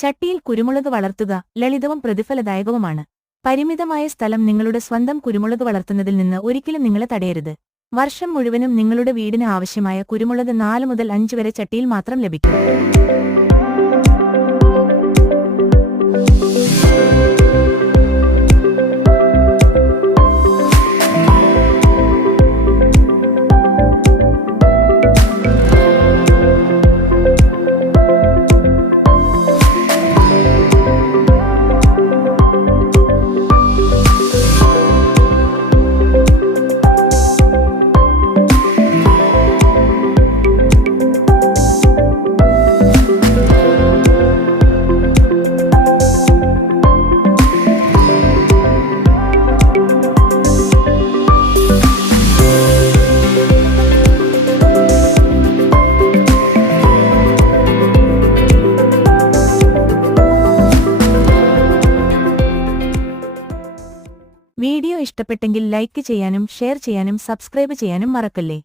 ചട്ടിയിൽ കുരുമുളക് വളർത്തുക ലളിതവും പ്രതിഫലദായകവുമാണ്. പരിമിതമായ സ്ഥലം നിങ്ങളുടെ സ്വന്തം കുരുമുളക് വളർത്തുന്നതിൽ നിന്ന് ഒരിക്കലും നിങ്ങളെ തടയരുത്. വർഷം മുഴുവനും നിങ്ങളുടെ വീടിന് ആവശ്യമായ കുരുമുളക് 4 മുതൽ 5 വരെ ചട്ടിയിൽ മാത്രം ലഭിക്കും. വീഡിയോ ഇഷ്ടപ്പെട്ടെങ്കിൽ ലൈക്ക് ചെയ്യാനും ഷെയർ ചെയ്യാനും സബ്സ്ക്രൈബ് ചെയ്യാനും മറക്കല്ലേ.